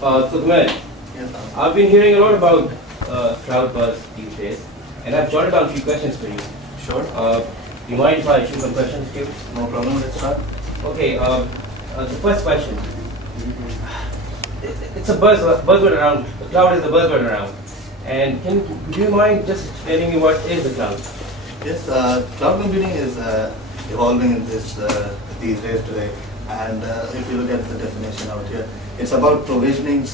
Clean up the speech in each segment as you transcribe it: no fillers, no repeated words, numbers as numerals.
So Glenn, Yes, I've been hearing a lot about cloud buzz these days, and I've jotted down a few questions for you. sure. You mind if I shoot some questions to you? No problem. Let's start. Okay, the first question. It's a buzzword around, the cloud is a buzzword around. And do you mind just explaining me what is the cloud? Yes, cloud computing is evolving in these days today. And if you look at the definition out here, it's about provisioning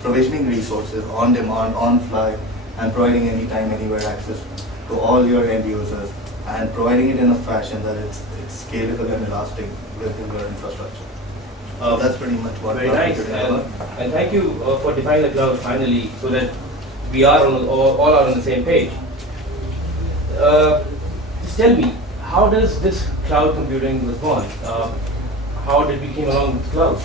provisioning resources on demand, on fly, and providing anytime, anywhere access to all your end users, and providing it in a fashion that it's scalable and elastic within your infrastructure. So that's pretty much what Very cloud nice, computing is about. and thank you for defining the cloud finally, so that we are all are on the same page. Just tell me, how does this cloud computing was born? How did we came along with cloud?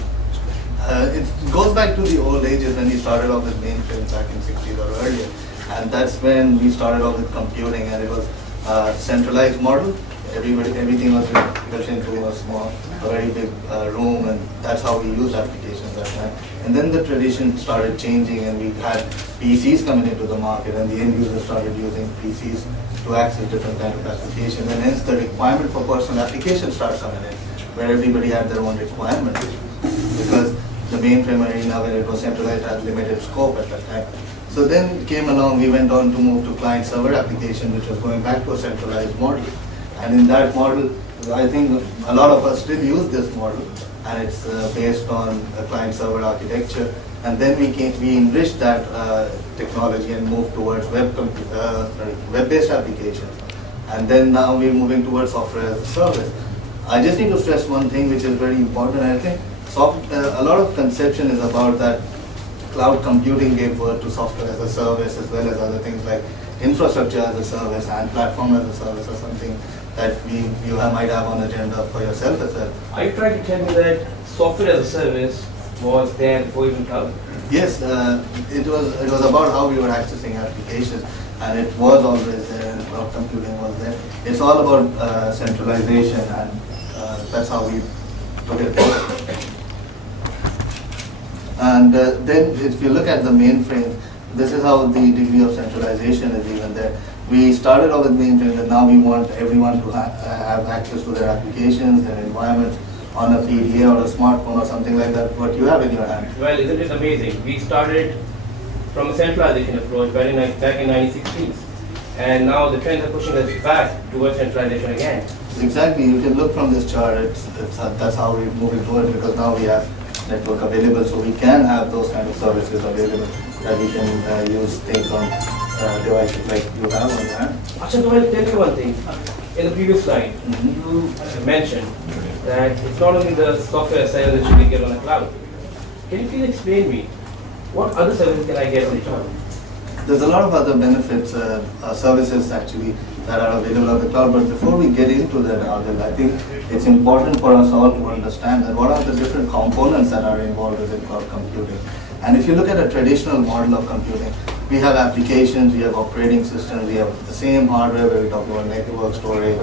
It goes back to the old ages when we started off with mainframes back in 60s or earlier, and that's when we started off with computing, and it was a centralized model. Everything was built into a very big room, and that's how we used applications at that time. And then the tradition started changing, and we had PCs coming into the market, and the end users started using PCs to access different kind of applications, and hence the requirement for personal applications started coming in, where everybody had their own requirements, because the mainframe arena, where it was centralized, had limited scope at that time. So then came along, we went on to move to client-server application, which was going back to a centralized model. And in that model, I think a lot of us still use this model, and it's based on a client-server architecture. And then we enriched that technology and moved towards web-based applications. And then now we're moving towards software as a service. I just need to stress one thing which is very important. I think a lot of conception is about that cloud computing gave birth to software as a service, as well as other things like infrastructure as a service and platform as a service, or something that you might have on agenda for yourself as well. Are you trying to tell me that software as a service was there before even cloud? Yes, it was about how we were accessing applications, and it was always there, and cloud computing was there. It's all about centralization, and that's how we took it forward. And then if you look at the mainframe, this is how the degree of centralization is even there. We started off with mainframes, and now we want everyone to have access to their applications, their environments, on a PDA or a smartphone or something like that, what you have in your hand. Well, isn't it amazing? We started from a centralization approach back in 1960s, and now the trends are pushing us back towards centralization again. Exactly, you can look from this chart, that's how we're moving towards, because now we have network available, so we can have those kind of services available that we can use things on devices like you have on your hand. Akshay, so I'll tell you one thing. In the previous slide, you mentioned that it's not only the software side that you can get on the cloud. Can you please explain me what other services can I get on the cloud? There's a lot of other benefits, services actually, that are available on the cloud, but before we get into that, Adil, I think it's important for us all to understand that what are the different components that are involved within cloud computing. And if you look at a traditional model of computing, we have applications, we have operating systems, we have the same hardware where we talk about network storage.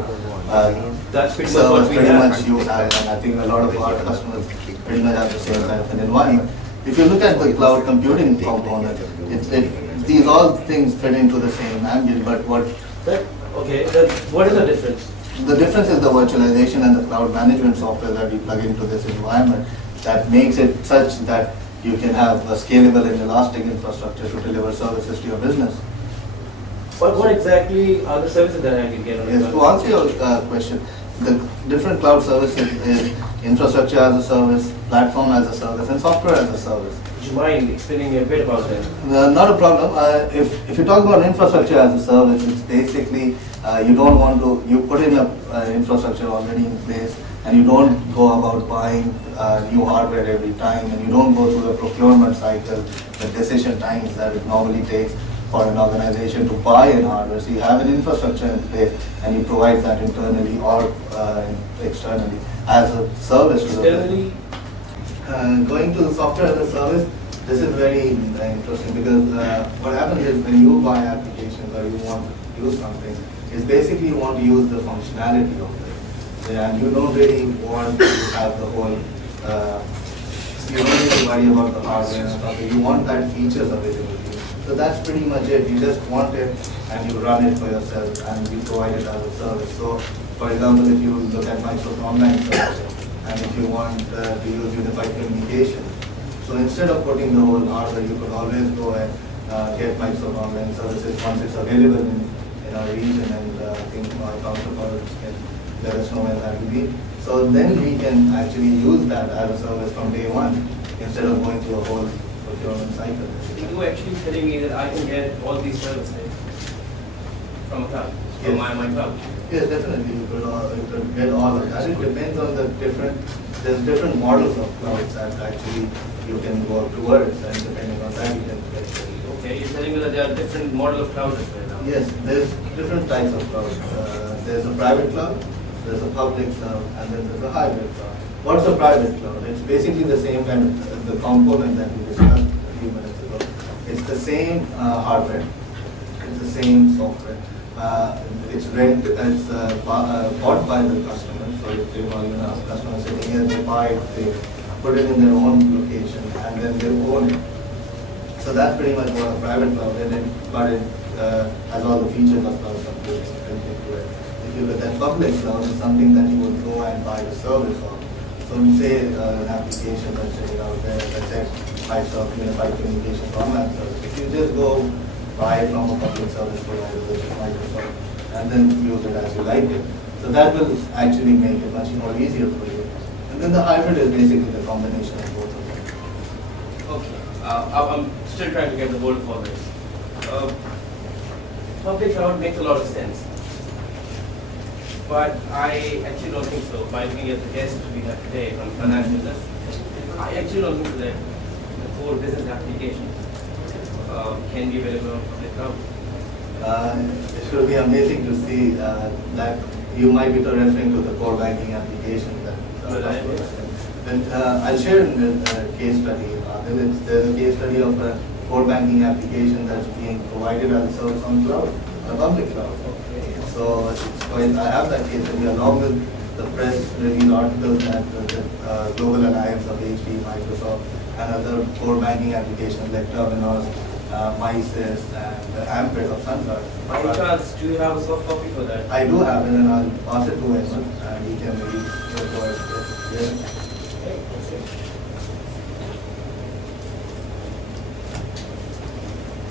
That's pretty much servers what we pretty have. much you have, and I think a lot of our customers pretty much have the same kind of an environment. If you look at the cloud computing component, these all things fit into the same ambient, but what what is the difference? the difference is the virtualization and the cloud management software that we plug into this environment that makes it such that you can have a scalable and elastic infrastructure to deliver services to your business. But what exactly are the services that I can get on the Yes, to cloud? answer your question, the different cloud services is infrastructure as a service, platform as a service, and software as a service. Would you mind explaining me a bit about that? Not a problem. If you talk about infrastructure as a service, it's basically you don't want to, you put in an infrastructure already in place, and you don't go about buying new hardware every time, and you don't go through the procurement cycle, the decision times that it normally takes for an organization to buy an hardware. So you have an infrastructure in place, and you provide that internally or externally as a service to the business. Externally, Going to the software as a service, this is very interesting, because what happens is when you buy applications or you want to use something, is basically you want to use the functionality of it. And you don't really want to have the whole you don't need to worry about the hardware and stuff. You want that features available to you. So that's pretty much it. You just want it and you run it for yourself and we provide it as a service. So for example, if you look at Microsoft Online Services and if you want to use unified communication, so instead of putting the whole hardware, you could always go and get Microsoft Online Services once it's available in our region, and I think my counterparts can let us know when that will be. So then we can actually use that as a service from day one instead of going through a whole procurement cycle. You actually telling me that I can get all these services from a cloud, from Yes. my cloud? Yes, definitely. You could get all of that. It depends on the there's different models of clouds that actually you can go towards, and depending on that you can get it. Okay, you're telling me that there are different model of clouds as well now? Yes, there's different types of cloud. There's a private cloud, there's a public cloud, and then there's a hybrid cloud. What's a private cloud? It's basically the same kind of the component that we discussed a few minutes ago. It's the same hardware, it's the same software. It's bought by the customer. So if they want a customer sitting here, they buy it, they put it in their own location, and then they own it. So that's pretty much what a private cloud is, but it has all the features of cloud computing built into it. If you look at public cloud, it's something that you would go and buy the service of. So we say an application that's sitting out there that says Microsoft Unified Communications Online Service. If you just go buy it from a public service provider, which is Microsoft, and then use it as you like it. So that will actually make it much more easier for you. And then the hybrid is basically the combination of both of them. Okay, I'm still trying to get the whole for this. Public cloud makes a lot of sense, but I actually don't think so. By looking at the guests we have today from financial industry, I actually don't think that the core business applications can be available on public cloud. It should be amazing to see that you might be referring to the core banking application that I'll share in the case study. There's a case study of a core banking application that's being provided as a service on cloud, on a public cloud. Okay. So it's quite, I have that case study along with the press release articles that the Global Alliance of HP, Microsoft, and other core banking applications like Terminus, Mysis, and Amped of Sunrise. By any chance, do you have a soft copy for that? I do have it, and I'll pass it to him, and he can maybe go ahead.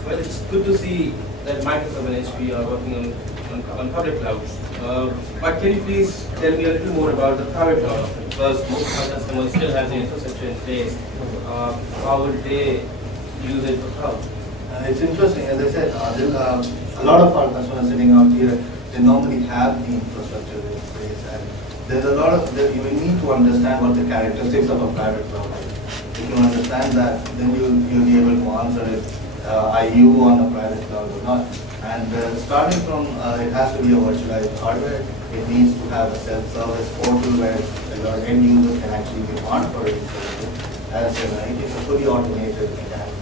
Well, it's good to see that Microsoft and HP are working on public clouds. But can you please tell me a little more about the private cloud? Because most of our customers still have the infrastructure in place. How will they use it for cloud? It's interesting, as I said, a lot of our customers sitting out here, they normally have the infrastructure in place, and there's a lot of, you need to understand what the characteristics of a private cloud is. If you understand that, then you'll be able to answer it, are you on a private cloud or not? And starting from, it has to be a virtualized hardware, it needs to have a self-service portal where your end users can actually demand for it. As I said, it's a fully automated mechanism.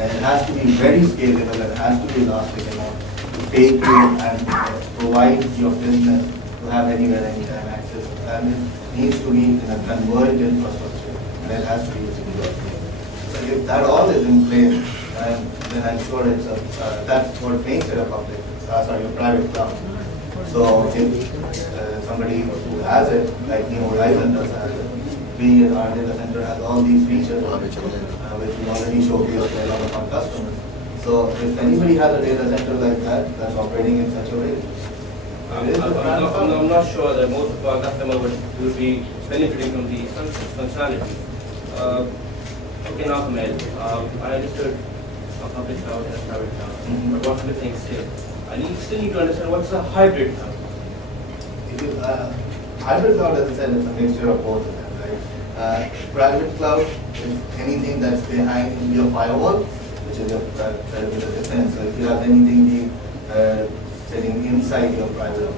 And it has to be very scalable, it has to be elastic enough to take you and provide your business to have anywhere, anytime access. And it needs to be in a converged infrastructure, and it has to be secure. So if that all is in place, then I'm sure that's what makes it a private cloud. So if somebody who has it, like New Horizon does have it, be it our data center has all these features on it, which we already showcased to a lot of our customers. So if anybody has a data center like that, that's operating in such a way, I'm not sure that most of our customers would be benefiting from the functionality. Okay, now Kamel, I understood a public cloud and a private cloud, but what are the things still? I still need to understand what's a hybrid cloud. Hybrid cloud, as I said, is a mixture of both of them, right? Private cloud is anything that's behind your firewall, which is your perimeter defense. So if you have anything sitting inside your private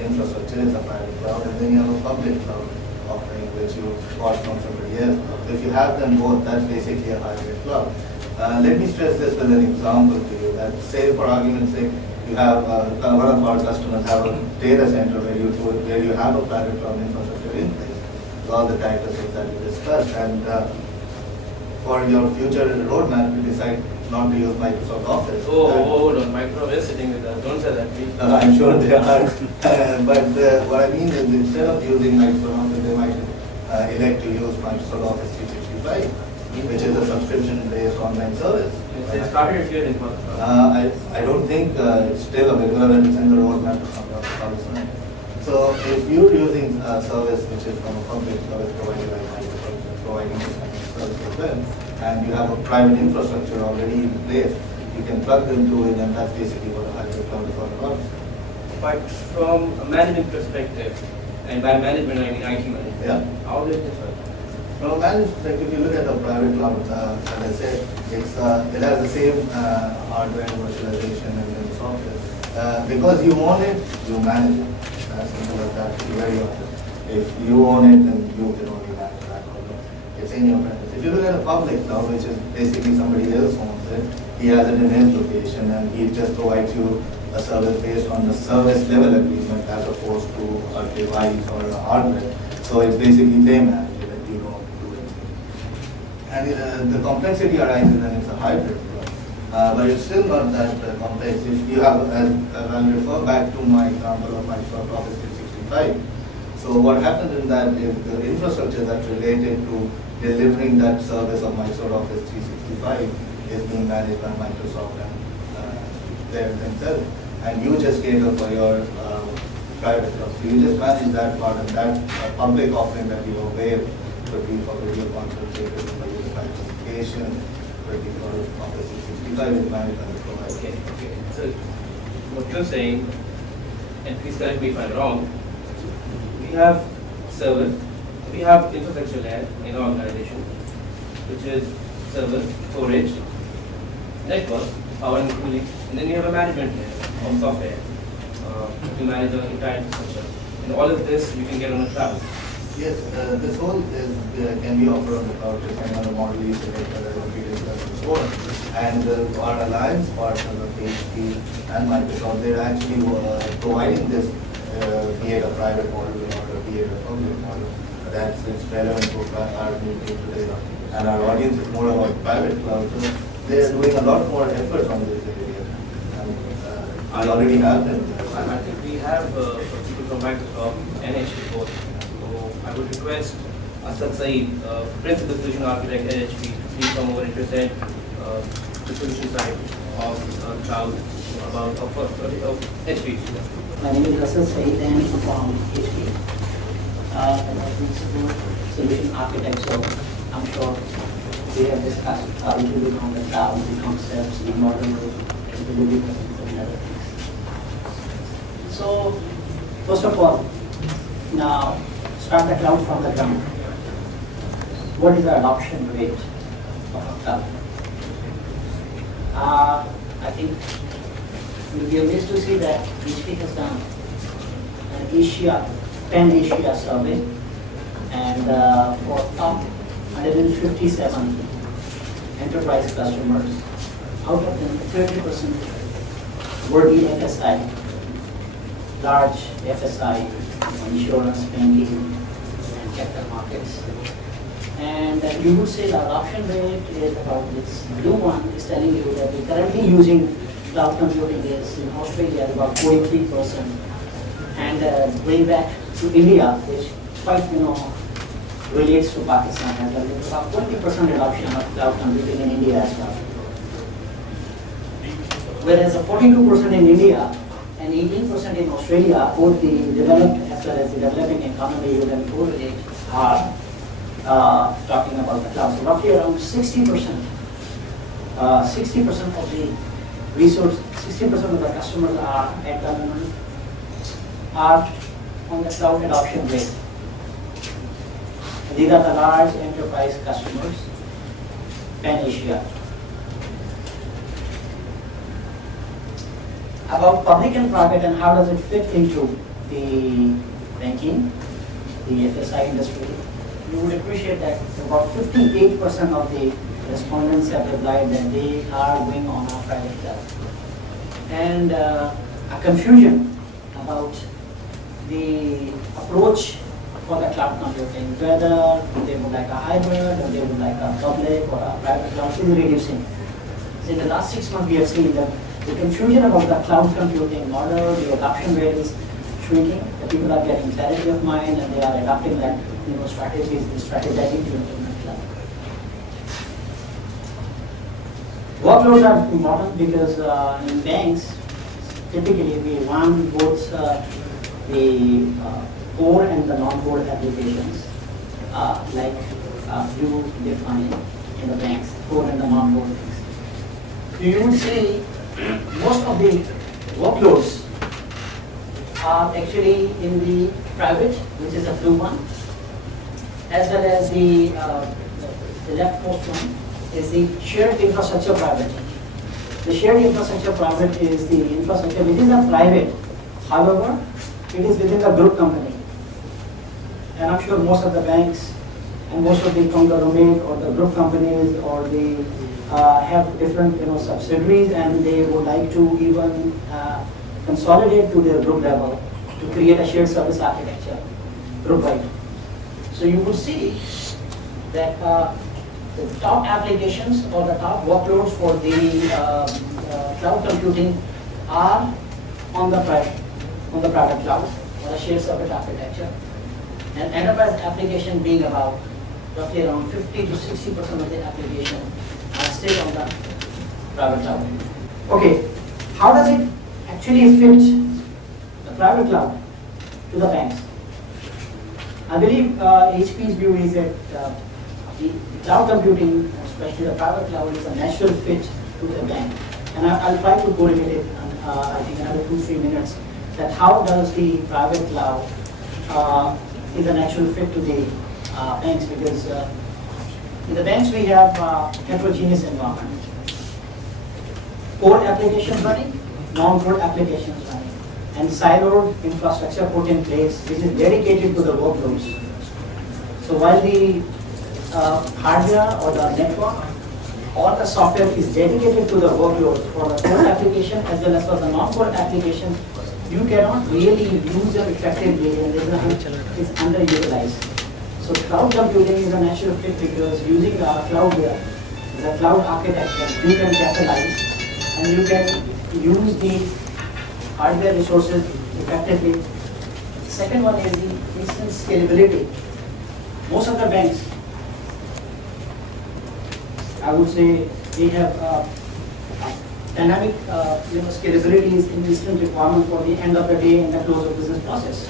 infrastructure, it's a private cloud, and then you have a public cloud offering which you bought from somebody else. So if you have them both, that's basically a hybrid cloud. Let me stress this with an example to you. That say, for argument's sake, you have one of our customers have a data center where you have a private cloud infrastructure in place. all the titles that we discussed. And for your future roadmap, you decide not to use Microsoft Office. Hold on, Microsoft is sitting with us. Don't say that, please. I'm sure they are. But what I mean is, instead of using Microsoft Office, they might elect to use Microsoft Office 365, which is a subscription-based online service. It started here in I don't think it's still available, and it's in the roadmap to come out. So if you're using a service which is from a public service provider like Microsoft, providing this kind of service as well, and you have a private infrastructure already in place, you can plug them to it, and that's basically what a hybrid cloud is all about. But from a management perspective, and by management I mean IT management, Yeah. how does it differ? From a management perspective, if you look at the private cloud, as I said, it has the same hardware, virtualization, and then software. Because you own it, you manage it. As simple as that, to be very honest. If you own it, then you can only manage that. It's in your practice. If you look at a public cloud, which is basically somebody else owns it, he has it in his location, and he just provides you a service based on the service level agreement as opposed to a device or a hardware. So it's basically they manage it, and you don't do it. And the complexity arises when it's a hybrid cloud. But it's still not that complex. If you have, I'll refer back to my example of Microsoft Office 365. So what happens in that is the infrastructure that's related to delivering that service of Microsoft Office 365 is being managed by Microsoft and themselves. And you just cater for your private cloud. So you just manage that part, and that public offering that you aware could be for video conferencing, for unified communication, could be for Office 365 is managed by the provider. Okay. So what you're saying, and please correct me if I'm wrong, we have servers, we have infrastructure layer in our organization, which is server, storage, network, power and cooling, and then you have a management layer of software to manage the entire infrastructure. And all of this you can get on a cloud. Yes, this whole is, can be offered on the cloud depending on the model you select, whether it be discussed before. And our alliance partners of HP and Microsoft, they're actually providing this, be it a private model or be it a public model. That's it's relevant to our meeting today. And our audience is more about private cloud, so they're doing a lot more effort on this area. I already have them. I think we have people from Microsoft and HP both. So I would request Asad Saeed, Principal Solution Architect at HP, to please come over and present the solution side of cloud of HP. My name is Asad Saeed and I'm from HP. I'm a Principal Solution Architect, so I'm sure we have discussed how to do on the cloud, the concepts, the model, the delivery methods, and other things. So, first of all, now start the cloud from the ground. What is the adoption rate of a cloud? I think you'll be amazed to see that HP has done an Asia, Pan-Asia survey, and for top 157 enterprise customers, out of them 30% were the FSI, large FSI, insurance, banking, and capital markets. And you would say the adoption rate is about this blue one is telling you that we're currently using cloud computing is in Australia about 43%. And going back to India, which quite relates to Pakistan as well, it's about 20% adoption of cloud computing in India as well. Whereas 42% in India and 18% in Australia, both the developed as well as the developing economy, you can correlate, are talking about the cloud. So roughly around 60%, 60% of the resource, 60% of the customers are at the moment are on the cloud adoption rate. These are the large enterprise customers, Pan-Asia. About public and private and how does it fit into the banking, the FSI industry, you would appreciate that about 58% of the respondents have replied that they are going on a private cloud. And a confusion about the approach for the cloud computing, whether they would like a hybrid or they would like a public or a private cloud, is reducing. So in the last 6 months, we have seen that the confusion about the cloud computing model, the adoption rate is shrinking. The people are getting clarity of mind and they are adopting that, strategies, strategizing to implement cloud. Workloads are important because in banks, typically we run both the core and the non-core applications, like you define in the banks, core and the non-core things. You will see most of the workloads are actually in the private, which is the blue one, as well as the leftmost one is the shared infrastructure private. The shared infrastructure private is the infrastructure which is a private, however, it is within the group company. And I'm sure most of the banks and most of the conglomerate or the group companies or the have different subsidiaries, and they would like to even consolidate to their group level to create a shared service architecture group-wide. So you will see that the top applications or the top workloads for the cloud computing are on the private cloud or a shared service architecture, and enterprise application being about roughly around 50 to 60% of the application are still on the private cloud. Okay, how does it actually fit the private cloud to the banks? I believe HP's view is that the cloud computing, especially the private cloud, is a natural fit to the bank. And I'll try to correlate it in I think another 2-3 minutes, that how does the private cloud is a natural fit to the banks, because in the banks we have heterogeneous environment. Core applications running, non-core applications running, and siloed infrastructure put in place which is dedicated to the workloads. So while the hardware or the network or the software is dedicated to the workload for the core application as well as for the non-core application, you cannot really use them effectively and it's underutilized. So cloud computing is a natural fit because using the cloud architecture, you can capitalize and you can use the hardware resources effectively. Second one is the instant scalability. Most of the banks, I would say, they have dynamic scalability is an instant requirement for the end of the day and the close of business process.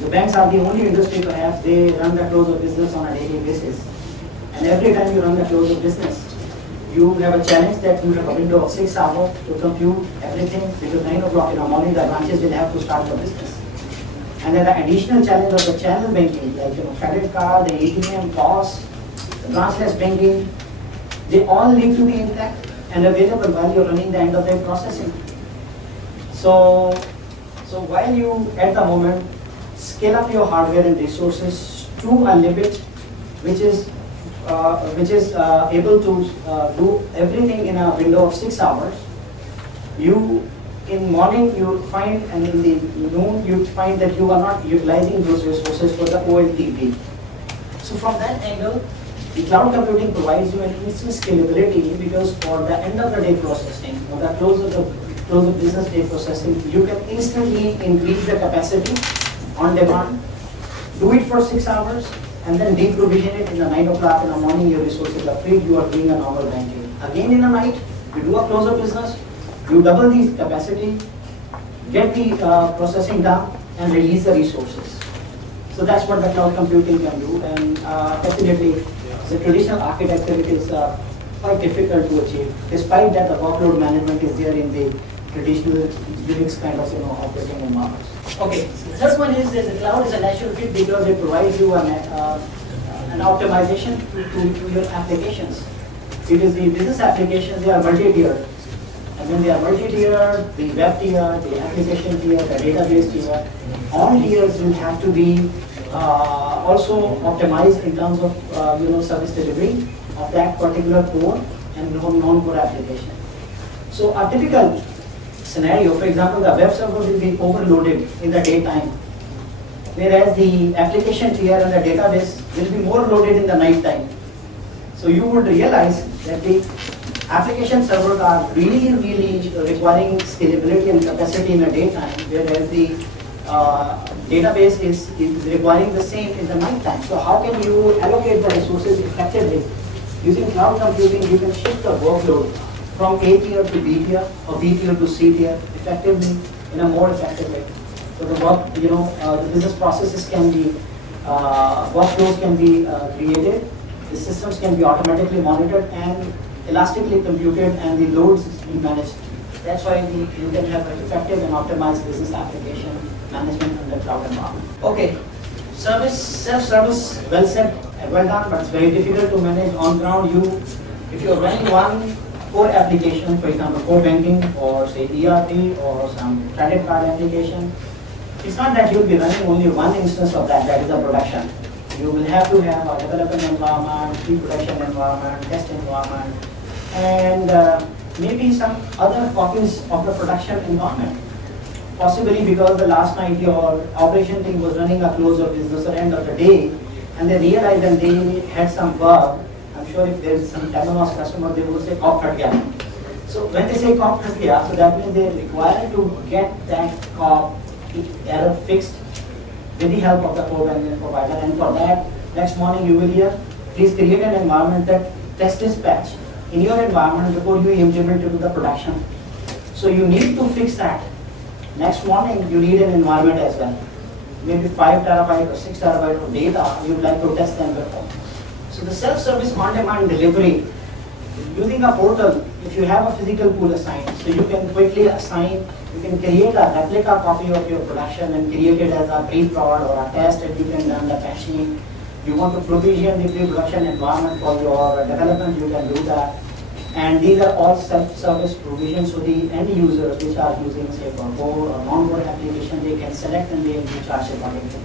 The banks are the only industry perhaps they run the close of business on a daily basis. And every time you run the close of business, you have a challenge that you have a window of 6 hours to compute everything, because 9 o'clock in the morning the branches will have to start the business. And then the additional challenge of the channel banking, like credit card, the ATM, POS, the branchless banking, they all need to be intact and available while you're running the end-of-day processing. So while you, at the moment, scale up your hardware and resources to a limit which is able to do everything in a window of 6 hours, you in morning you find, and in the noon you find that you are not utilizing those resources for the OLTP. So from that angle, the cloud computing provides you an instant scalability, because for the end of the day processing, or the close of business day processing, you can instantly increase the capacity on demand, do it for 6 hours, and then deprovision it in the 9 o'clock in the morning, your resources are free, you are doing a normal banking. Again in the night, you do a close of business, you double the capacity, get the processing done, and release the resources. So that's what the cloud computing can do, and definitely the traditional architecture, it is quite difficult to achieve, despite that the workload management is there in the traditional Unix kind of operating environments. Okay, the third one is that the cloud is a natural fit because it provides you an optimization to your applications. Because the business applications, they are multi-tiered. And when they are multi-tiered, the web tier, the application tier, the database tier, all tiers will have to be also optimized in terms of service delivery of that particular core and non-core application. So a typical scenario, for example, the web server will be overloaded in the daytime whereas the application tier and the database will be more loaded in the night time. So you would realize that the application servers are really requiring scalability and capacity in the daytime, whereas the database is requiring the same in the night time. So how can you allocate the resources effectively? Using cloud computing, you can shift the workload from A tier to B tier or B tier to C tier effectively in a more effective way. So the work, the business processes can be, workflows can be created, the systems can be automatically monitored and elastically computed, and the loads be managed. That's why you can have an effective and optimized business application management under cloud environment. Okay, self-service, well said, well done, but it's very difficult to manage on ground. If you're running one core application, for example, core banking or say ERP or some credit card application, it's not that you'll be running only one instance of that is a production. You will have to have a development environment, pre-production environment, test environment, and maybe some other copies of the production environment. Possibly because the last night your operation team was running a close of business at the end of the day, and they realized that they had some bug. I'm sure if there is some Temenos customer, they will say COP 30. So when they say COP 30, so that means they require to get that COP error fixed with the help of the core banking provider. And for that, next morning you will hear, please create an environment that test this patch in your environment before you implement it to the production. So you need to fix that. Next morning you need an environment as well. Maybe 5 terabyte or 6 terabyte of data you would like to test them before. So the self-service on-demand delivery, using a portal, if you have a physical pool assigned, so you can quickly assign, you can create a replica copy of your production and create it as a pre-prod or a test, and you can run the patching. You want to provision the pre-production environment for your development, you can do that. And these are all self-service provisions, so the end users which are using, say, for core or non-core application, they can select and they will be charged accordingly.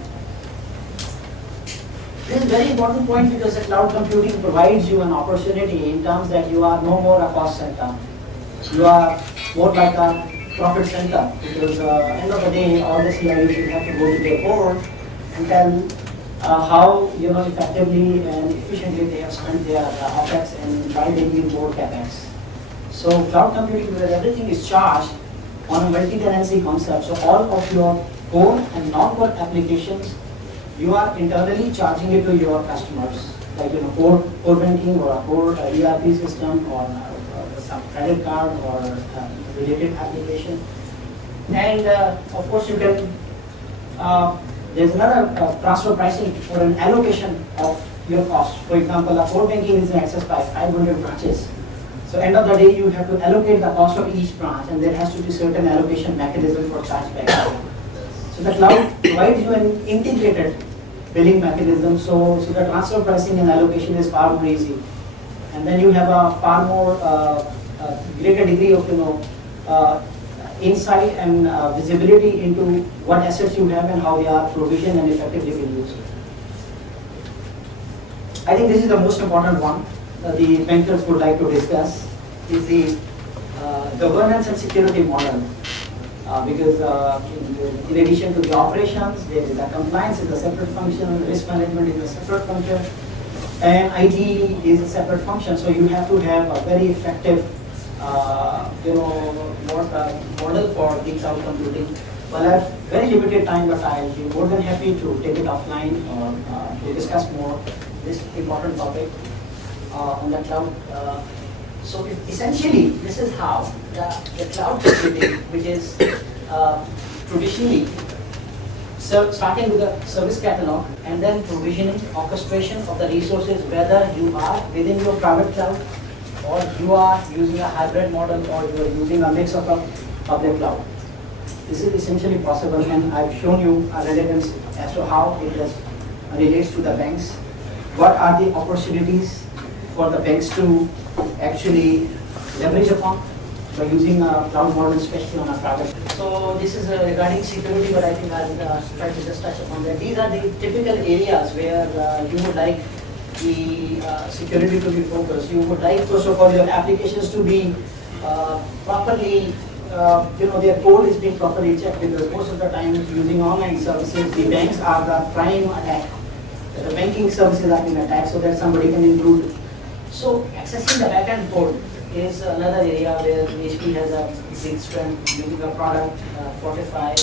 This is a very important point because the cloud computing provides you an opportunity in terms that you are no more a cost center. You are more like a profit center, because end of the day, all the CIOs will have to go to their board and tell how effectively and efficiently they have spent their OPEX and why they need more CAPEX. So cloud computing, where everything is charged on a multi-tenancy concept, so all of your core and non-core applications, you are internally charging it to your customers, like core banking or a core ERP system or some credit card or related application. And of course you can, there's another transfer pricing or an allocation of your cost. For example, a core banking is accessed by 500 branches. So end of the day, you have to allocate the cost of each branch, and there has to be certain allocation mechanism for chargeback. So the cloud provides you an integrated billing mechanism, so the transfer pricing and allocation is far more easy. And then you have a far more greater degree of insight and visibility into what assets you have and how they are provisioned and effectively being used. I think this is the most important one the bankers would like to discuss, is the governance and security model. Because in addition to the operations, there is a compliance is a separate function, risk management is a separate function, and IT is a separate function. So you have to have a very effective model for the cloud computing. Well, I have very limited time, but I'll be more than happy to take it offline or to discuss more this important topic on the cloud. So essentially, this is how the cloud computing, which is traditionally starting with a service catalog and then provisioning, orchestration of the resources, whether you are within your private cloud or you are using a hybrid model or you are using a mix of a public cloud. This is essentially possible, and I've shown you a relevance as to how it relates to the banks. What are the opportunities for the banks to actually leverage upon by using a cloud model, especially on a private. So this is regarding security, but I think I'll try to just touch upon that. These are the typical areas where you would like the security to be focused. You would like, first of all, your applications to be properly their code is being properly checked, because most of the time using online services, the banks are the prime attack. The banking services are being attacked so that somebody can intrude. So accessing the backend code is another area where HP has a big strength using a product, Fortify,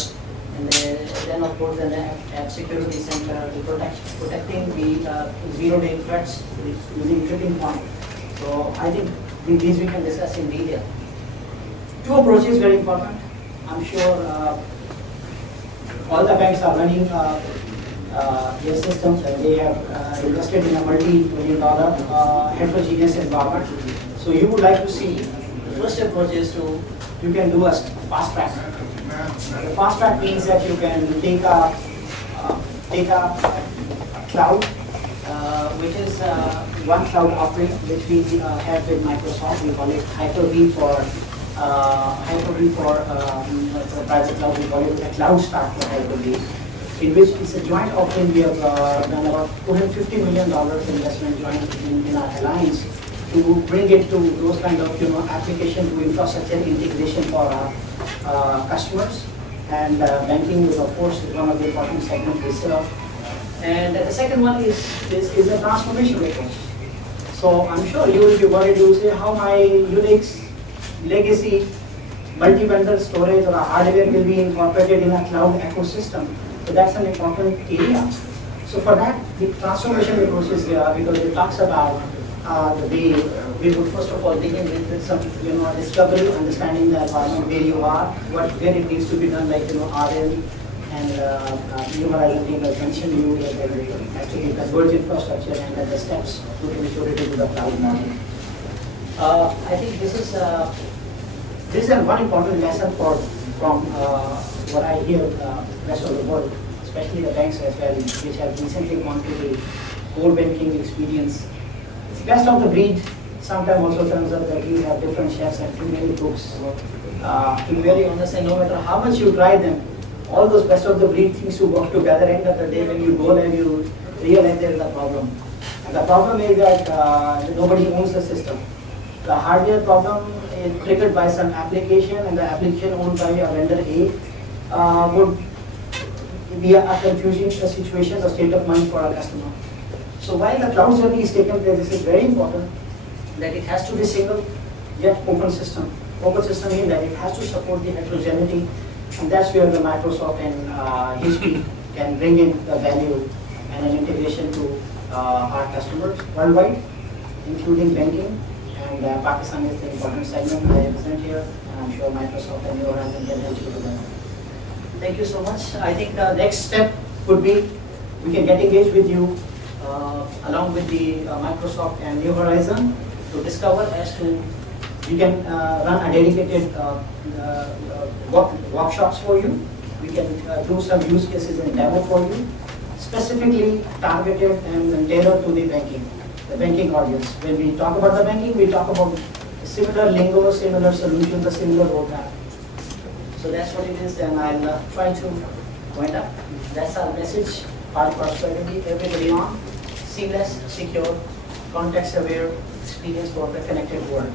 and then of course the app security center, protecting the zero-day threats using Tripping Point. So I think these we can discuss in detail. Two approaches very important. I'm sure all the banks are running their systems, and they have invested in a multi-million-dollar heterogeneous environment. So you would like to see, the first approach is to, you can do a fast track. The fast track means that you can take a cloud, which is one cloud offering which we have with Microsoft. We call it Hyper-V for private cloud. We call it a cloud stack for Hyper-V, in which it's a joint offering. We have done about $250 million investment joint in our alliance to bring it to those kind of application to infrastructure integration for our customers. And banking is of course one of the important segments we serve. And the second one is a transformation approach. So I'm sure you will be worried, you will say how my Unix legacy multi-vendor storage or hardware will be incorporated in a cloud ecosystem. So that's an important area. So for that, the transformation approach is here, because it talks about the way we would first of all begin with some discovery, understanding the environment where you are, where it needs to be done, like RL and New Horizon team has mentioned you that actually converge infrastructure and then the steps to the maturity to the cloud model. I think this is one important lesson from what I hear rest of the world, especially the banks as well, which have recently gone to the core banking experience. It's best of the breed. Sometimes also turns out that you have different chefs and too many cooks. To be very honest, and no matter how much you try them, all those best of the breed things to work together, end of the day when you go there, you realize there is a problem. And the problem is that nobody owns the system. The hardware problem is triggered by some application, and the application owned by a vendor A would be a confusing situation, a state of mind for our customer. So while the cloud journey is taking place, this is very important that it has to be single yet open system. Open system means that it has to support the heterogeneity, and that's where the Microsoft and HP can bring in the value and an integration to our customers worldwide, including banking. And Pakistan is the important segment I represent here, and I'm sure Microsoft and New Horizon can help you with that. Thank you so much. I think the next step would be we can get engaged with you along with the Microsoft and New Horizon to discover as to we can run a dedicated workshops for you. We can do some use cases and demo for you, specifically targeted and tailored to the banking audience. When we talk about the banking, we talk about similar lingo, similar solutions, a similar roadmap. So that's what it is, and I'll try to wind up. That's our message, part of our strategy. Everybody on, seamless, secure, context-aware experience for the connected world.